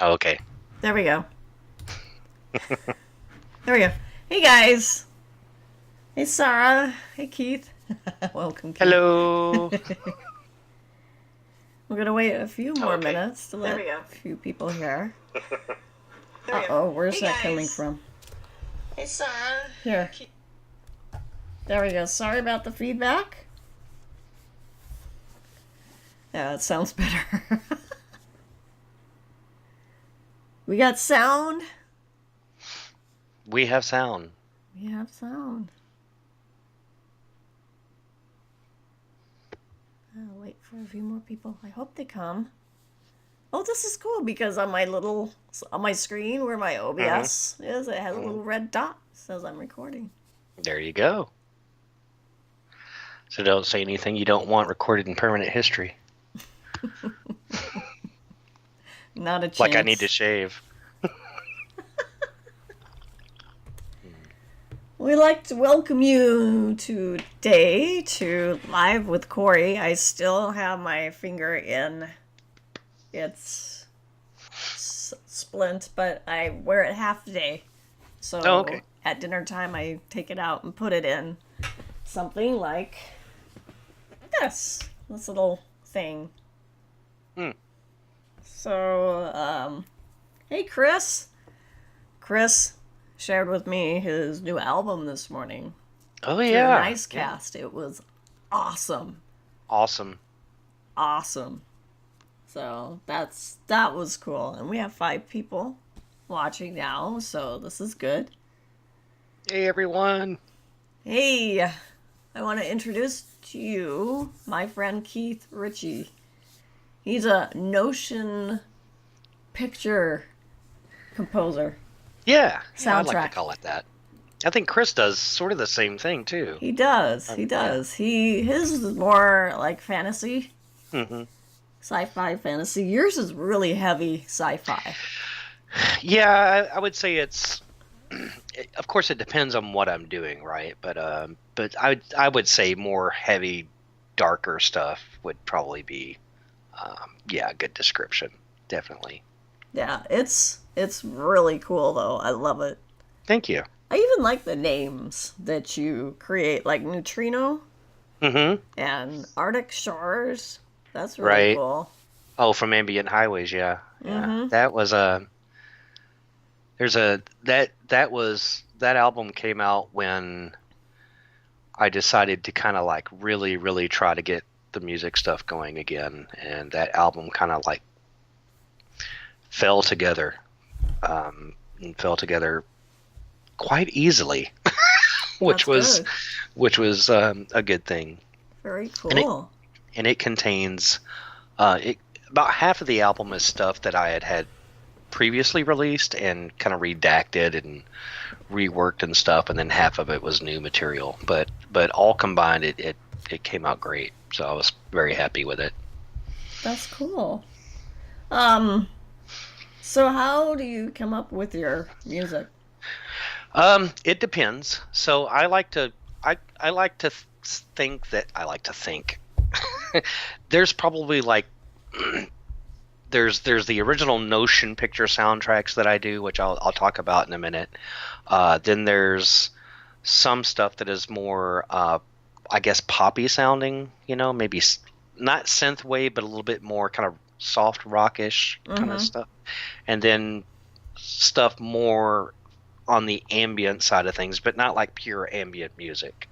Oh, okay. There we go. There we go. Hey guys. Hey Sarah. Hey Keith. Welcome, Keith. Hello. We're gonna wait a few Oh, more okay. minutes to There let we go. a few people here. There we Uh go. oh, where's Hey that coming guys. from? Hey Sarah. Here. There we go. Sorry about the feedback. Yeah, that sounds better. We got sound. We have sound. We have sound. I'll wait for a few more people. I hope they come. Oh, this is cool because on my screen where my Mm-hmm. OBS is, it has a Hmm. little red dot. Says I'm recording. There you go. So don't say anything you don't want recorded in permanent history. Not a Like I need to chance. shave. We'd like to welcome you today to Live with Corey. I still have my finger in its splint, but I wear it half the day. Oh, So okay. at dinner time, I take it out and put it in something like this little thing. Hmm. So, hey, Chris. Chris shared with me his new album this morning Oh through a yeah. nice Yeah. cast. It was awesome. Awesome. Awesome. So that was cool. And we have 5 people watching now, so this is good. Hey everyone. Hey, I want to introduce to you my friend Keith Richie. He's a Notion picture composer, Yeah. Yeah, I'd like to soundtrack. call it that. I think Chris does sort of the same thing too. He does. He Yeah. does. His is more like fantasy, Hmm. sci-fi fantasy. Yours is really heavy sci-fi. Yeah, I would say it's. Of course, it depends on what I'm doing, right? But I would say more heavy, darker stuff would probably be, yeah, a good description, definitely. Yeah, it's really cool though. I love it. Thank you. I even like the names that you create, like Neutrino Mm-hmm. and Arctic Shores. That's really Right. cool. Oh, from Ambient Highways, yeah, yeah. Mm-hmm. That was a. There's a that album came out when I decided to kind of like really, really try to get the music stuff going again, and that album kind of like fell together, and fell together quite easily, which That's was good. a good thing. Very And it cool. and it contains about half of the album is stuff that I had previously released and kind of redacted and reworked and stuff, and then half of it was new material. But all combined, it came out great. So I was very happy with it. That's cool. Um, so how do you come up with your music? It depends. So I like to think that I like to think. There's probably like there's the original Notion picture soundtracks that I do, which I'll talk about in a minute. Then there's some stuff that is more, I guess, poppy sounding. Maybe not synth wave, but a little bit more kind of soft rockish kind of Mm-hmm. stuff. And then stuff more on the ambient side of things, but not like pure ambient music.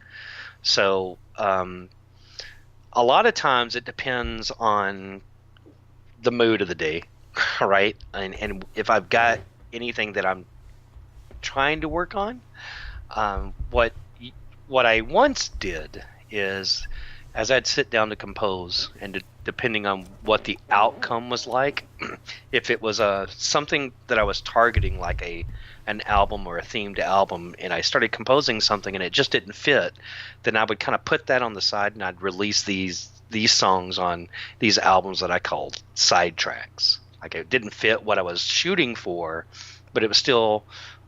So a lot of times it depends on the mood of the day, right? And if I've got anything that I'm trying to work on, um, what what I once did is, as I'd sit down to compose, and depending on what the outcome was like, if it was something that I was targeting, like an album or a themed album, and I started composing something and it just didn't fit, then I would kind of put that on the side and I'd release these songs on these albums that I called side tracks. Like it didn't fit what I was shooting for, but it was still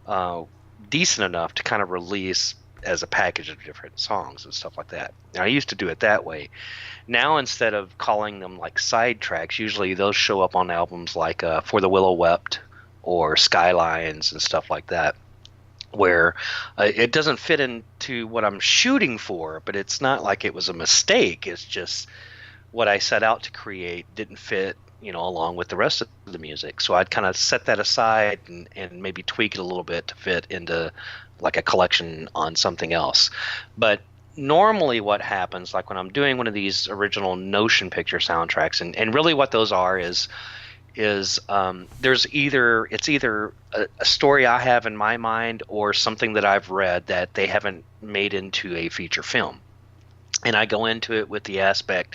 uh, decent enough to kind of release as a package of different songs and stuff like that. Now, I used to do it that way. Now, instead of calling them like side tracks, usually those show up on albums like For the Willow Wept or Skylines and stuff like that, where it doesn't fit into what I'm shooting for, but it's not like it was a mistake. It's just what I set out to create didn't fit, along with the rest of the music. So I'd kind of set that aside and maybe tweak it a little bit to fit into like a collection on something else. But normally what happens, like when I'm doing one of these original motion picture soundtracks, and really what those are is it's either a story I have in my mind or something that I've read that they haven't made into a feature film. And I go into it with the aspect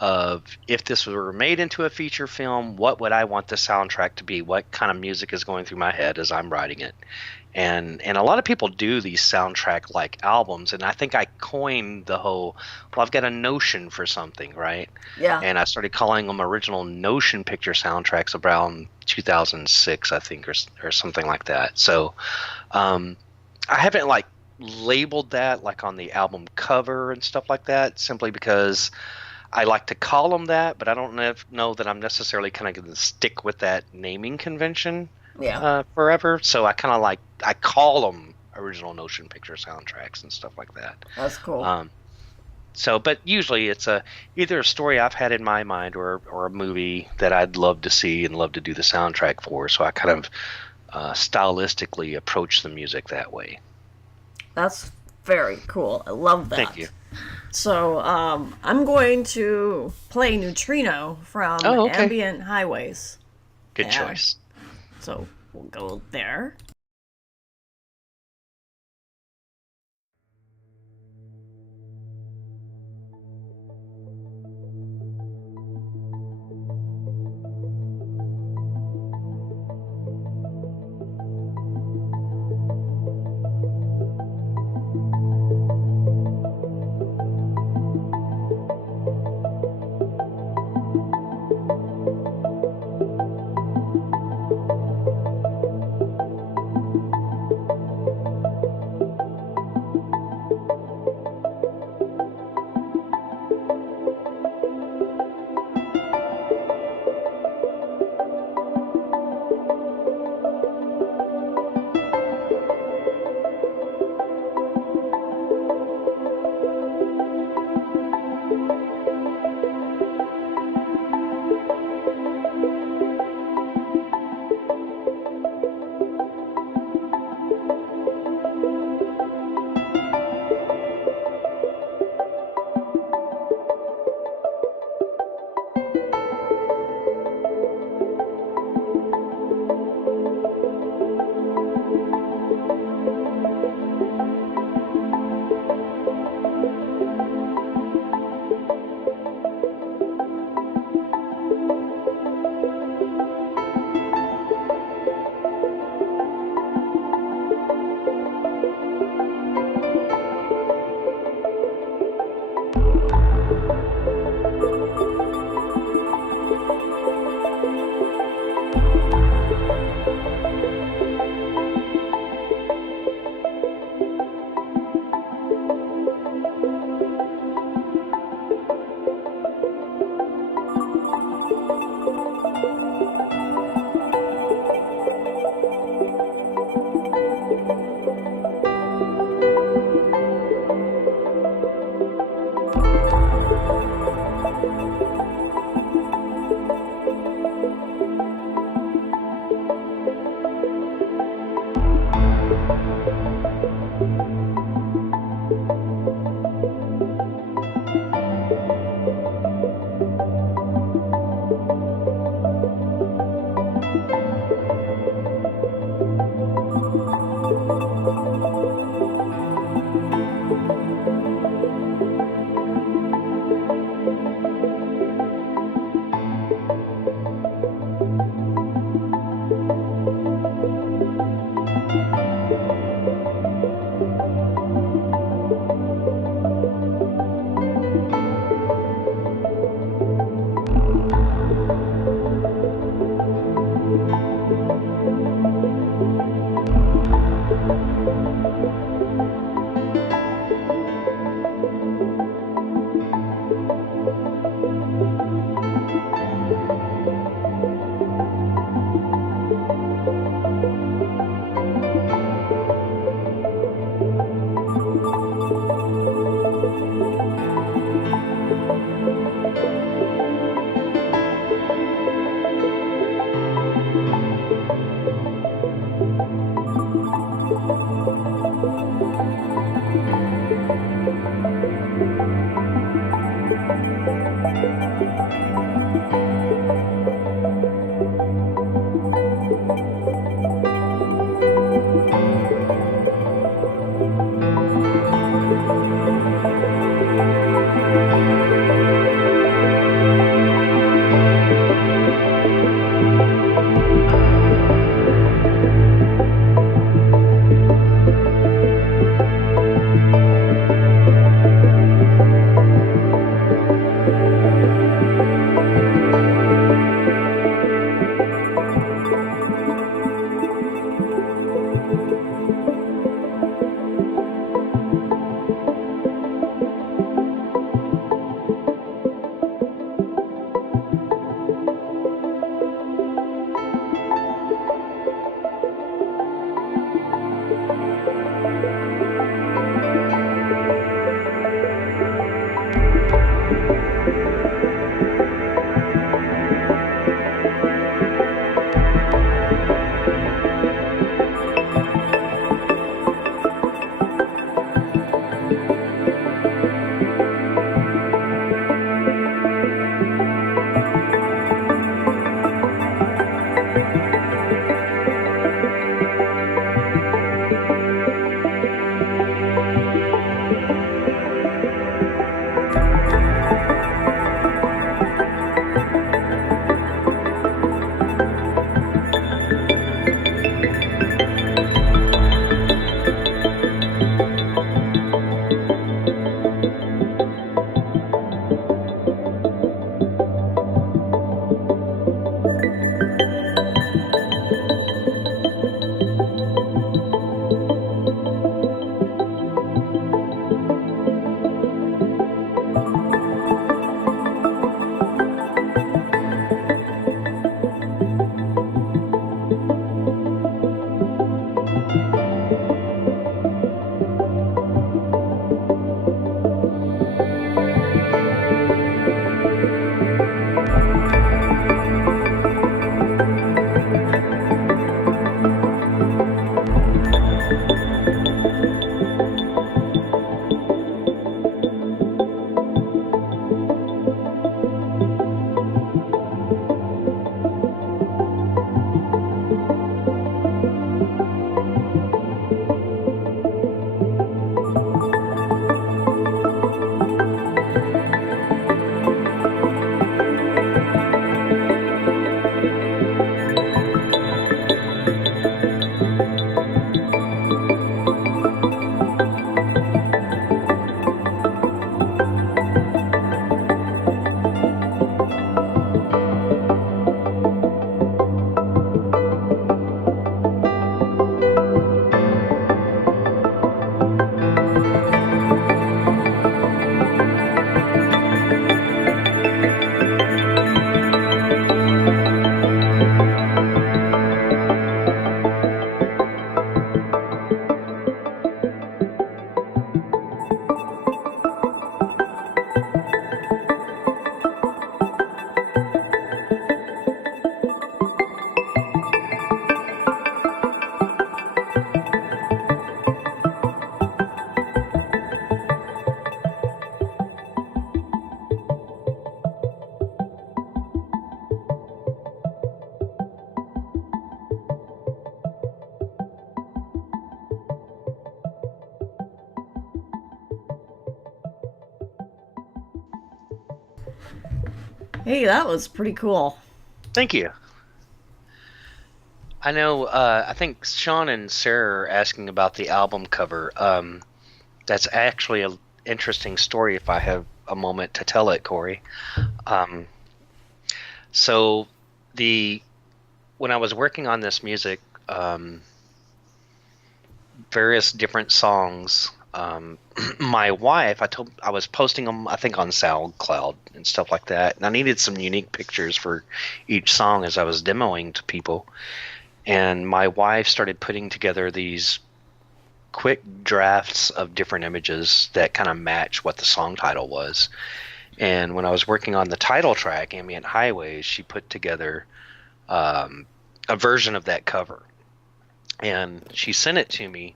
of, if this were made into a feature film, what would I want the soundtrack to be? What kind of music is going through my head as I'm writing it? And a lot of people do these soundtrack like albums, and I think I coined the whole, well, I've got a notion for something, right? Yeah. And I started calling them original motion picture soundtracks around 2006, I think, or something like that. So I haven't like labeled that like on the album cover and stuff like that, simply because I like to call them that, but I don't know that I'm necessarily kind of going to stick with that naming convention forever. So I kind of I call them original motion picture soundtracks and stuff like that. That's cool. But usually it's either a story I've had in my mind or a movie that I'd love to see and love to do the soundtrack for. So I kind of stylistically approach the music that way. That's very cool. I love that. Thank you. So I'm going to play Neutrino from Ambient Highways. Good choice. So we'll go there. Hey, that was pretty cool. Thank you. I know. I think Sean and Sarah are asking about the album cover. That's actually an interesting story. If I have a moment to tell it, Corey. Um, so the when I was working on this music, various different songs. My wife, I was posting them, I think, on SoundCloud and stuff like that, and I needed some unique pictures for each song as I was demoing to people. And my wife started putting together these quick drafts of different images that kind of match what the song title was. And when I was working on the title track, Ambient Highways, she put together a version of that cover. And she sent it to me,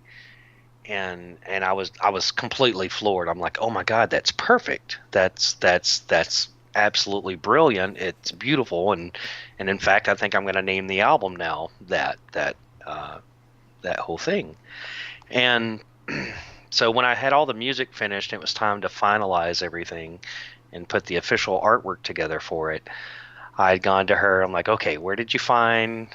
and I was completely floored. I'm like, oh my god, that's perfect. That's absolutely brilliant. It's beautiful, and in fact, I think I'm going to name the album now uh, that whole thing. And so when I had all the music finished, it was time to finalize everything and put the official artwork together for it. I'd gone to her. I'm like, okay, where did you find,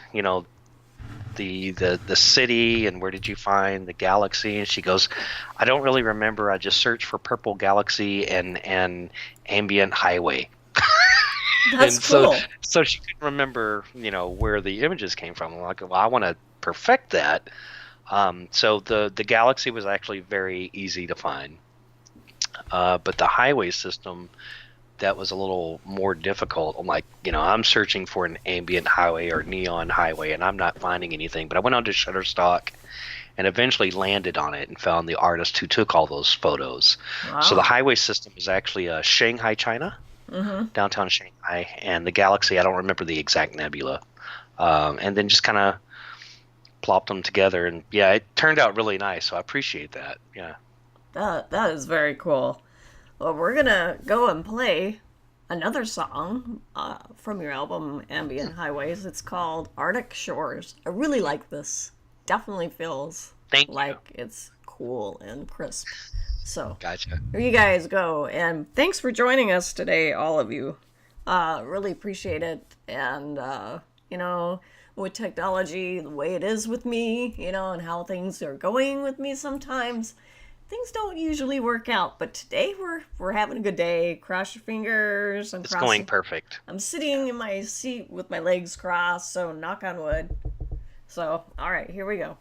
the city, and where did you find the galaxy? And she goes, I don't really remember. I just searched for purple galaxy and ambient highway. That's And so cool. so she couldn't remember, where the images came from. I'm like, well, I want to perfect that. So the galaxy was actually very easy to find, but the highway system, that was a little more difficult. I'm like, I'm searching for an ambient highway or neon highway, and I'm not finding anything. But I went onto Shutterstock and eventually landed on it and found the artist who took all those photos. So the Wow. highway system is actually Shanghai, China, Mm-hmm. downtown Shanghai, and the galaxy, I don't remember the exact nebula. And then just kind of plopped them together, and yeah, it turned out really nice. So I appreciate that. Yeah. That is very cool. Well, we're gonna go and play another song from your album Ambient Highways. It's called Arctic Shores. I really like this. Definitely feels Thank you. like it's cool and crisp. So Gotcha. here you guys go. And thanks for joining us today, all of you. Really appreciate it. And, with technology the way it is with me, and how things are going with me sometimes, things don't usually work out. But today we're having a good day. Cross your fingers. It's going I'm perfect. sitting Yeah. in my seat with my legs crossed, so knock on wood. So, all right, here we go.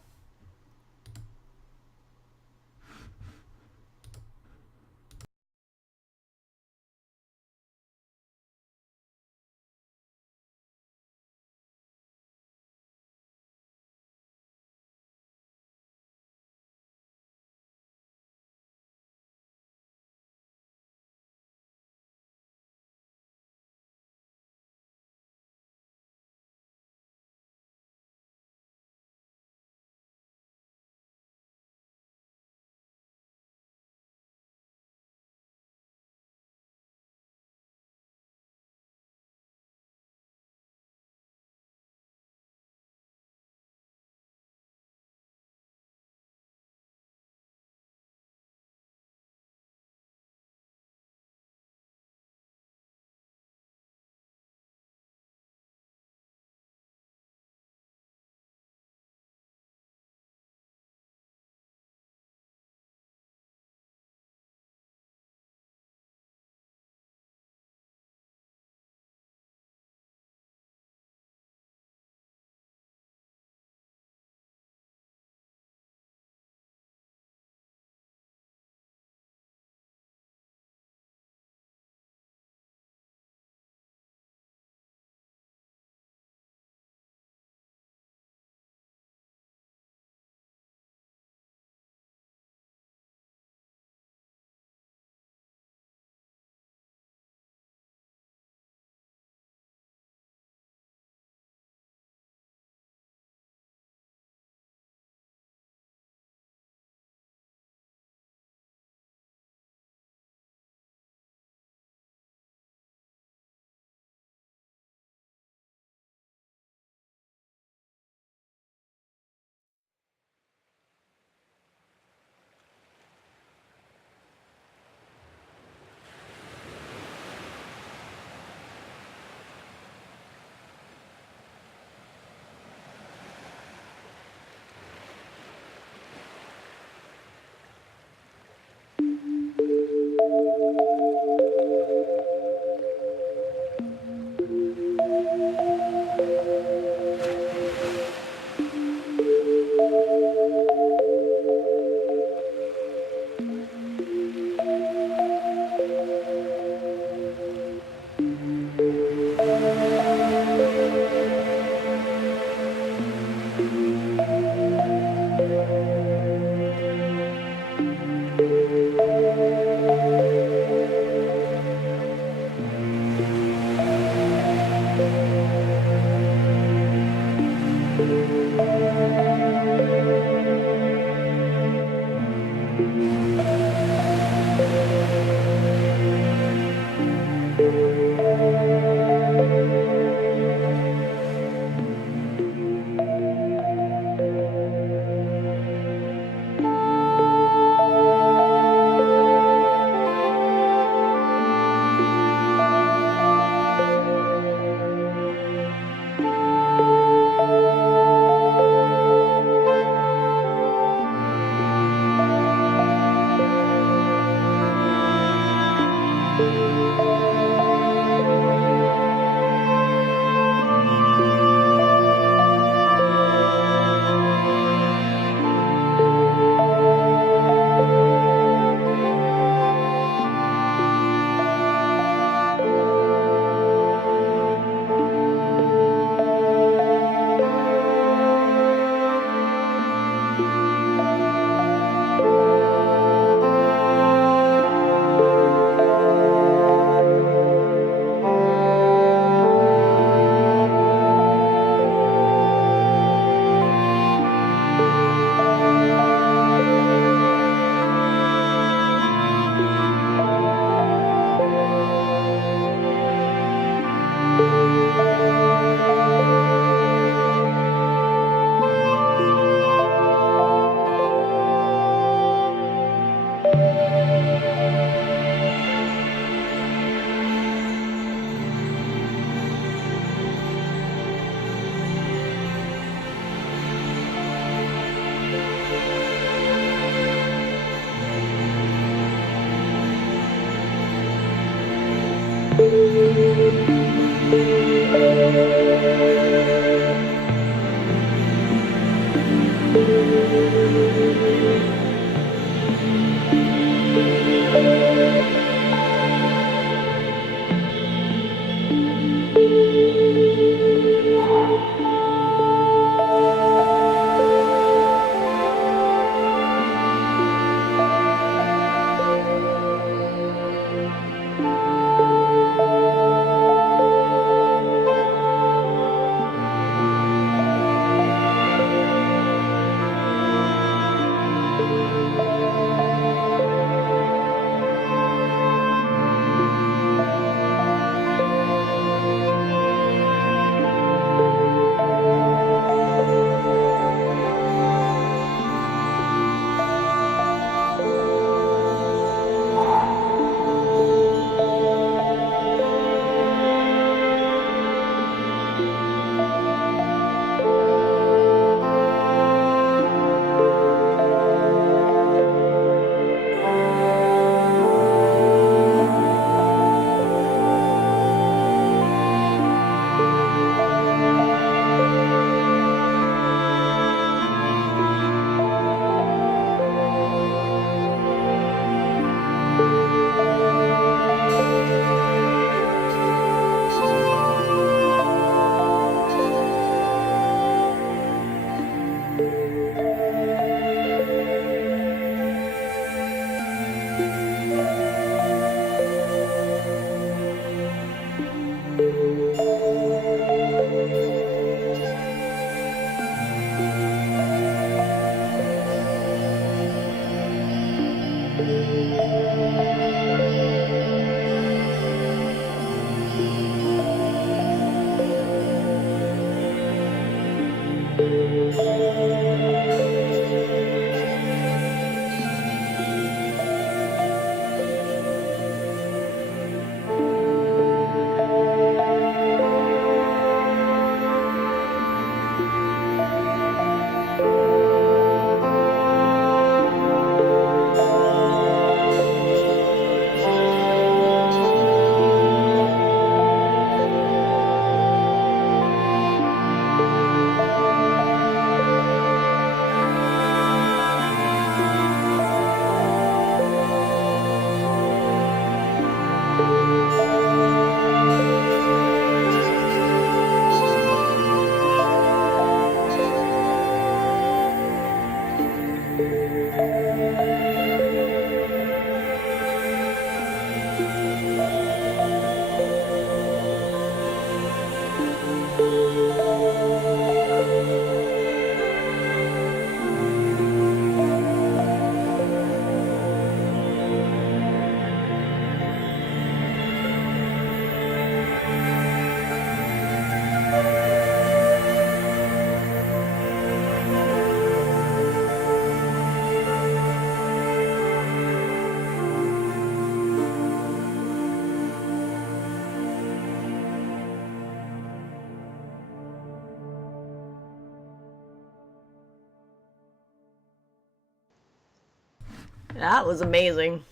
That was amazing.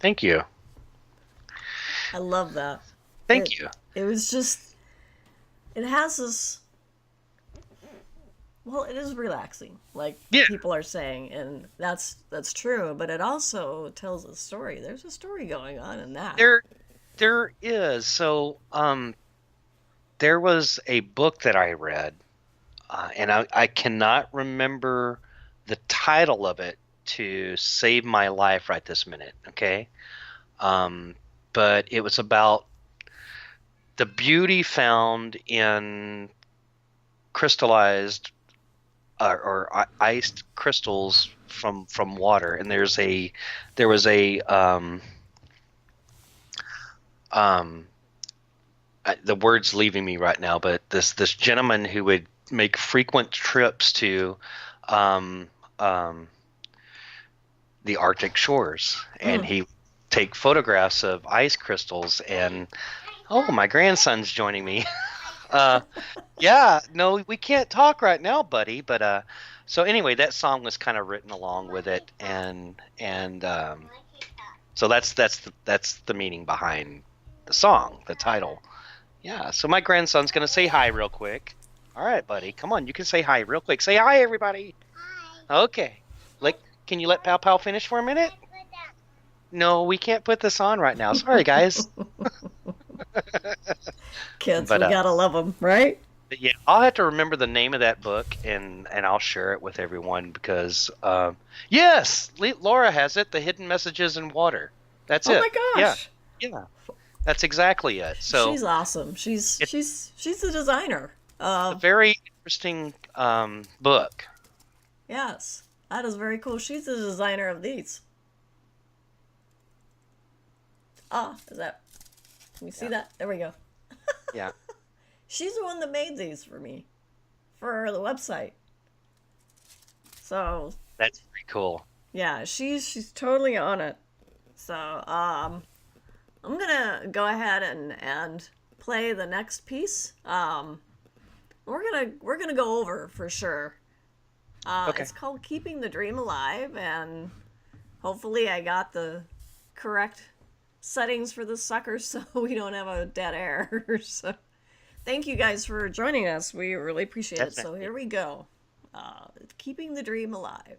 Thank you. I love that. Thank you. It was just, it has this, well, it is relaxing, like Yeah. people are saying, and that's true, but it also tells a story. There's a story going on in that. There is. So, there was a book that I read, and I cannot remember the title of it to save my life right this minute. Okay. But it was about the beauty found in crystallized or iced crystals from water. And there was a the word's leaving me right now, but this gentleman who would make frequent trips to um, um, the Arctic shores, and he take photographs of ice crystals. And oh, my grandson's joining me. Yeah, no, we can't talk right now, buddy. But so anyway, that song was kind of written along with it, and so that's the meaning behind the song, the title. Yeah. So my grandson's gonna say hi real quick. All right, buddy. Come on, you can say hi real quick. Say hi, everybody. Hi. Okay. Like, can you let Pow Pow finish for a minute? No, we can't put this on right now. Sorry, guys. Kids, But we gotta love them, right? yeah, I'll have to remember the name of that book and I'll share it with everyone because yes, Laura has it. The Hidden Messages in Water. That's Oh it. my Yeah, gosh. yeah. That's exactly it. So She's awesome. She's the designer. a very interesting book. Yes, that is very cool. She's the designer of these. Is that? Can you see that? There we go. Yeah. She's the one that made these for me, for the website. So That's pretty cool. yeah, she's totally on it. So I'm gonna go ahead and play the next piece. We're gonna go over for sure. Okay. It's called "Keeping the Dream Alive," and hopefully I got the correct settings for this sucker so we don't have a dead air. So thank you guys for joining us. We really appreciate it. So here we go. Keeping the Dream Alive.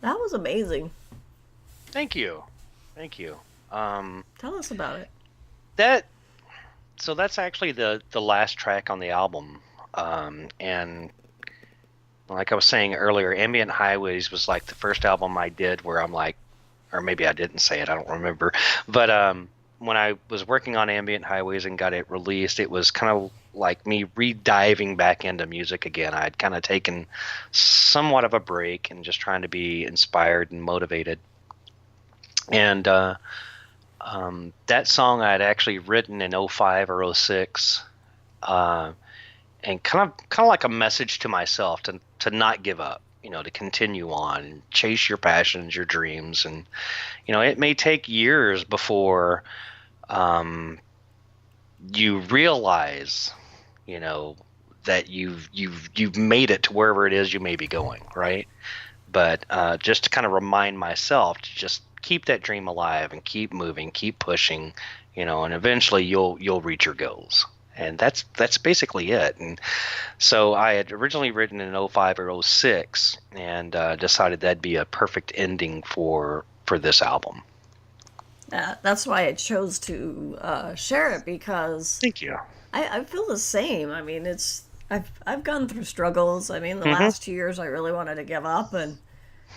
That was amazing. Thank you. Thank you. Um, Tell us about it. that so that's actually the last track on the album. And like I was saying earlier, Ambient Highways was like the first album I did where I'm like, or maybe I didn't say it, I don't remember. But when I was working on Ambient Highways and got it released, it was kind of like me re-diving back into music again. I'd kind of taken somewhat of a break and just trying to be inspired and motivated. And that song I had actually written in '05 or '06, uh, and kind of like a message to myself to not give up, to continue on and chase your passions, your dreams. And it may take years before um, you realize, you know, that you've made it to wherever it is you may be going, right? But just to kind of remind myself to just keep that dream alive and keep moving, keep pushing, and eventually you'll reach your goals. And that's basically it. And so I had originally written in '05 or '06, and decided that'd be a perfect ending for this album. That's why I chose to share it because Thank you. I feel the same. I mean, I've gone through struggles. I mean, the Hmm. last 2 years I really wanted to give up, and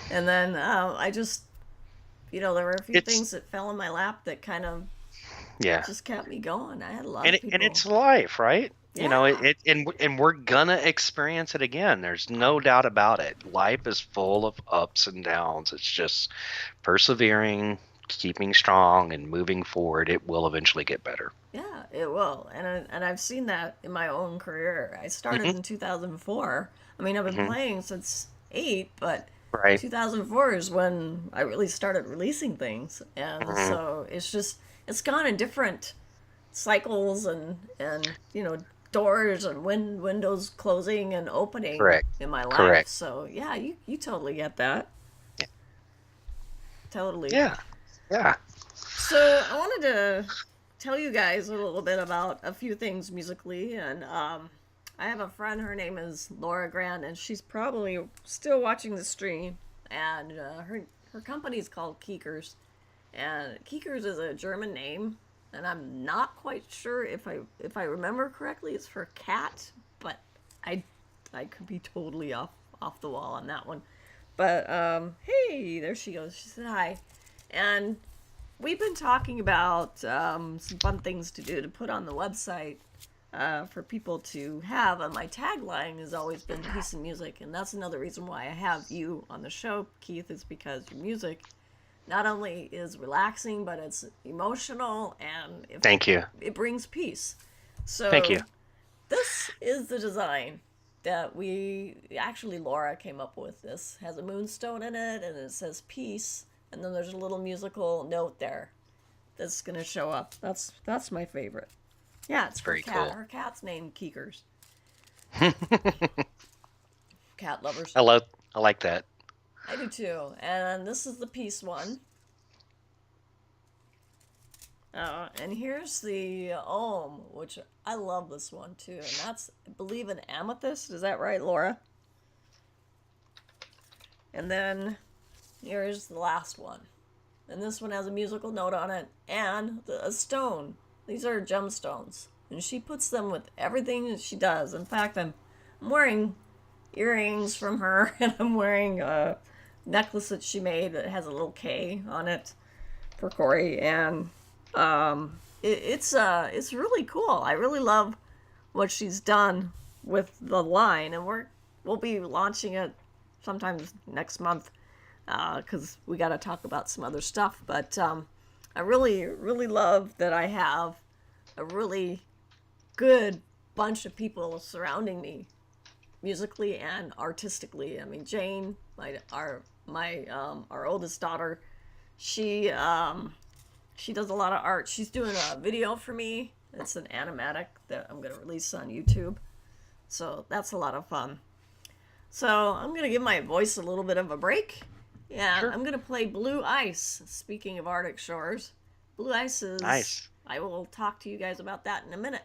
then I just there were a few It's things that fell in my lap that kind of Yeah, just kept me going. I had a lot and of and people. it's life, right? Yeah, And we're gonna experience it again. There's no doubt about it. Life is full of ups and downs. It's just persevering, keeping strong, and moving forward. It will eventually get better. yeah, it will. And I've seen that in my own career. I started Hmm. in 2004. I mean, I've been Hmm. playing since 8, but Right. 2004 is when I really started releasing things. And Hmm. so it's gone in different cycles and doors and windows closing and opening Correct. in my life. Correct. So, yeah, you totally get that. Totally. Yeah. Yeah. So I wanted to tell you guys a little bit about a few things musically, and I have a friend. Her name is Laura Grant, and she's probably still watching the stream. And her company is called Keekers, and Keekers is a German name, and I'm not quite sure if I remember correctly, it's for cat, but I I could be totally off the wall on that one. But hey, there she goes. She said hi, and we've been talking about some fun things to do to put on the website for people to have. And my tagline has always been peace and music. And that's another reason why I have you on the show, Keith, is because your music not only is relaxing, but it's emotional and Thank you. it brings peace. Thank you. So this is the design that we actually Laura came up with. This has a moonstone in it and it says peace, and then there's a little musical note there that's gonna show up. That's my favorite. Yeah, it's for Very cat. cool. Her cat's named Keekers. I Cat lovers. love. I like that. I do too. And this is the peace one. And here's the Om, which I love this one too. And that's, I believe, an amethyst. Is that right, Laura? And then here's the last one. And this one has a musical note on it and a stone. These are gemstones. And she puts them with everything that she does. In fact, I'm wearing earrings from her, and I'm wearing a necklace that she made that has a little K on it for Kori. And it's really cool. I really love what she's done with the line, and we'll be launching it sometime next month because we got to talk about some other stuff. But I really really love that I have a really good bunch of people surrounding me musically and artistically. I mean, Jane, our oldest daughter, she does a lot of art. She's doing a video for me. It's an animatic that I'm going to release on YouTube. So that's a lot of fun. So I'm going to give my voice a little bit of a break. Yeah, Sure. I'm going to play Blue Ice. Speaking of Arctic shores, Blue Ice is. Nice. I will talk to you guys about that in a minute.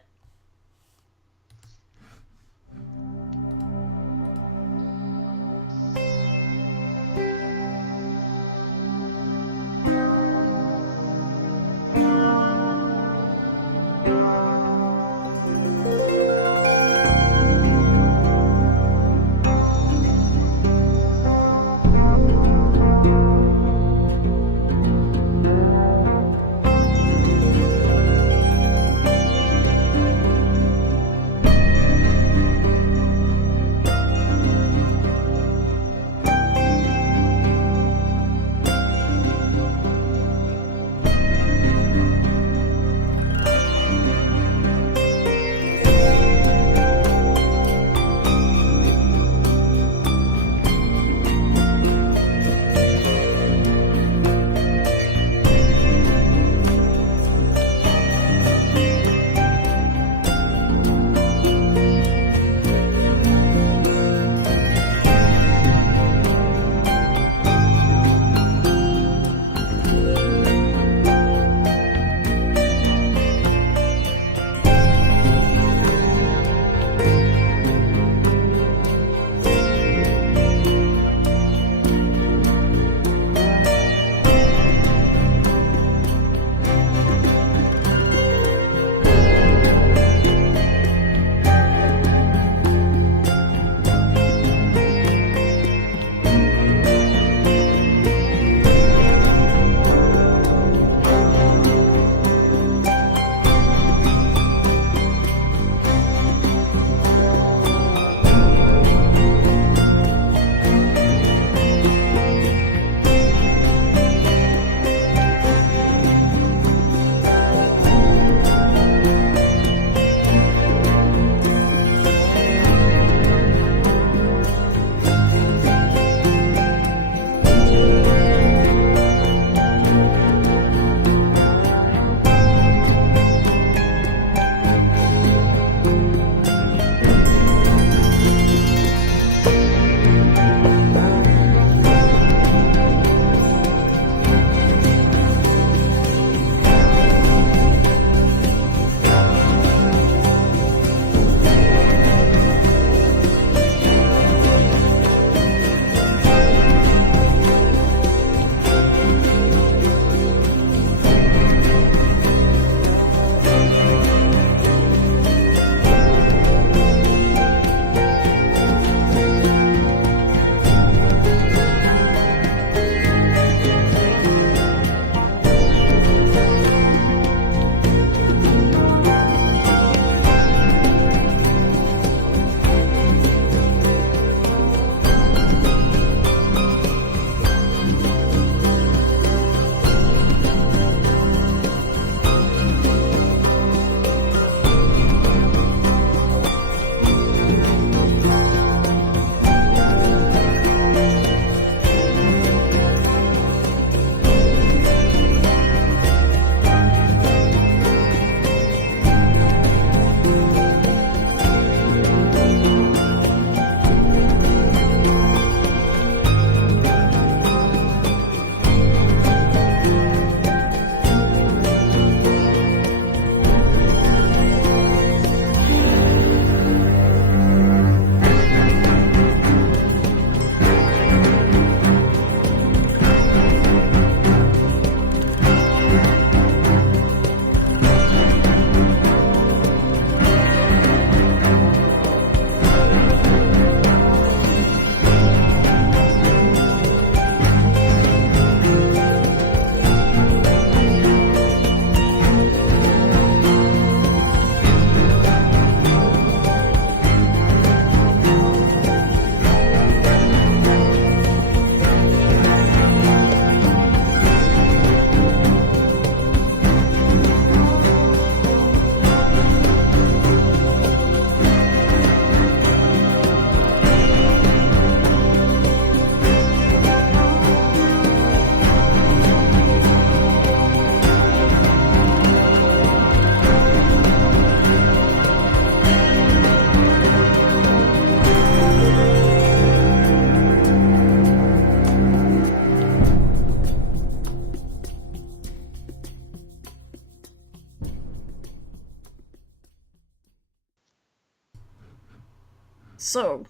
So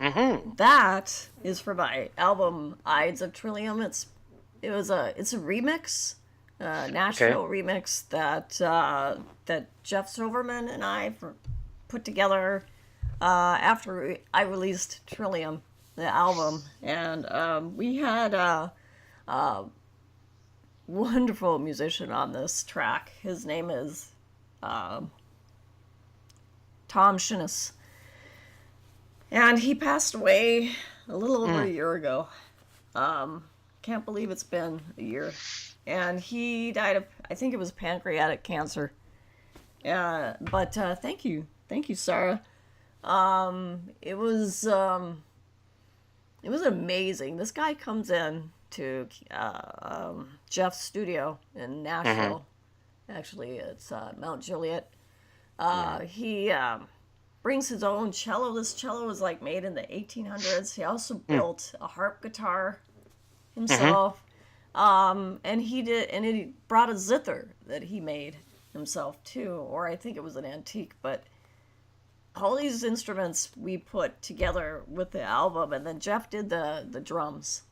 Mm-hmm. that is for my album Ides of Trillium. It's a remix, Okay. Nashville remix that Jeff Silverman and I put together after I released Trillium, the album, and we had a wonderful musician on this track. His name is Tom Shinnis, and he passed away a little over a Mm. year ago. Can't believe it's been a year. And he died of, I think it was pancreatic cancer. But thank you, Sarah. It was amazing. This guy comes in to Jeff's studio in Mm-hmm. Nashville. Actually, it's Mount Juliet. Mm. He brings his own cello. This cello was like made in the 1800s. He also Mm. built a harp guitar Mm-hmm. himself. And he brought a zither that he made himself too, or I think it was an antique. But all these instruments we put together with the album, and then Jeff did the drums.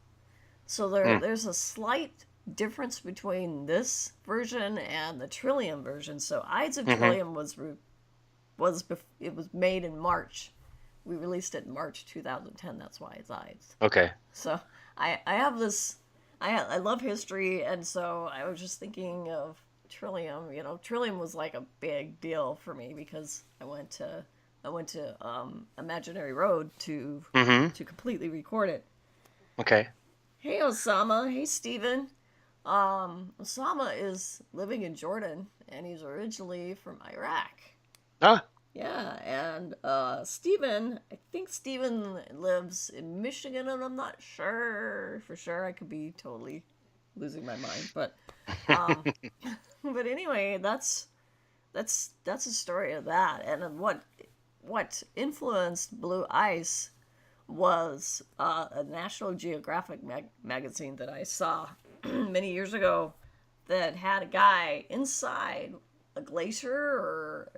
So Mm. there's a slight difference between this version and the Trillium version. So Ides of Mm-hmm. Trillium it was made in March. We released it in March 2010. That's why it's Ides. Okay. So I have this. I love history, and so I was just thinking of Trillium. You know, Trillium was like a big deal for me because I went to Imaginary Road Mm-hmm. to completely record it. Okay. Hey Osama, hey Steven. Osama is living in Jordan, and he's originally from Iraq. Ah. Yeah, and Steven, I think Steven lives in Michigan, and I'm not sure for sure. I could be totally losing my mind, um, but anyway, that's a story of that, and what influenced Blue Ice was a National Geographic magazine that I saw many years ago that had a guy inside a glacier or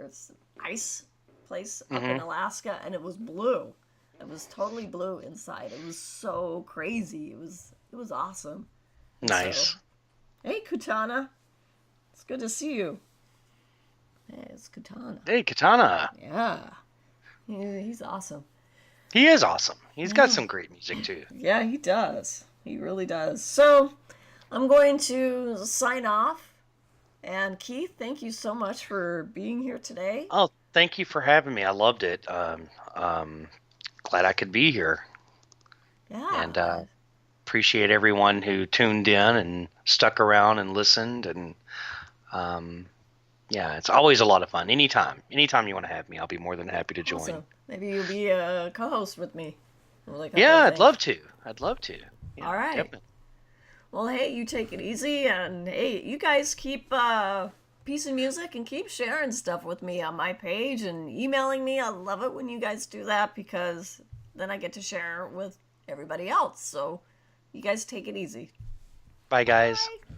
ice place up in Mm-hmm. Alaska, and it was blue. It was totally blue inside. It was so crazy. It was awesome. And so, Nice. hey Katana, it's good to see you. Hey, it's Katana. Hey, Katana. Yeah, he's awesome. He is awesome. He's got Yeah, some great music too. yeah, he does. He really does. So I'm going to sign off. And Keith, thank you so much for being here today. Oh, thank you for having me. I loved it. Glad I could be here, and Yeah. appreciate everyone who tuned in and stuck around and listened. And um, yeah, it's always a lot of fun. Anytime you want to have me, I'll be more than happy to join. Awesome. Maybe you'll be a co-host with me. Like a couple Yeah, of I'd things. love to. I'd love to. Yeah, All right. definitely. Well, hey, you take it easy, and hey, you guys keep piece of music and keep sharing stuff with me on my page and emailing me. I love it when you guys do that because then I get to share with everybody else. So you guys take it easy. Bye, guys. Bye.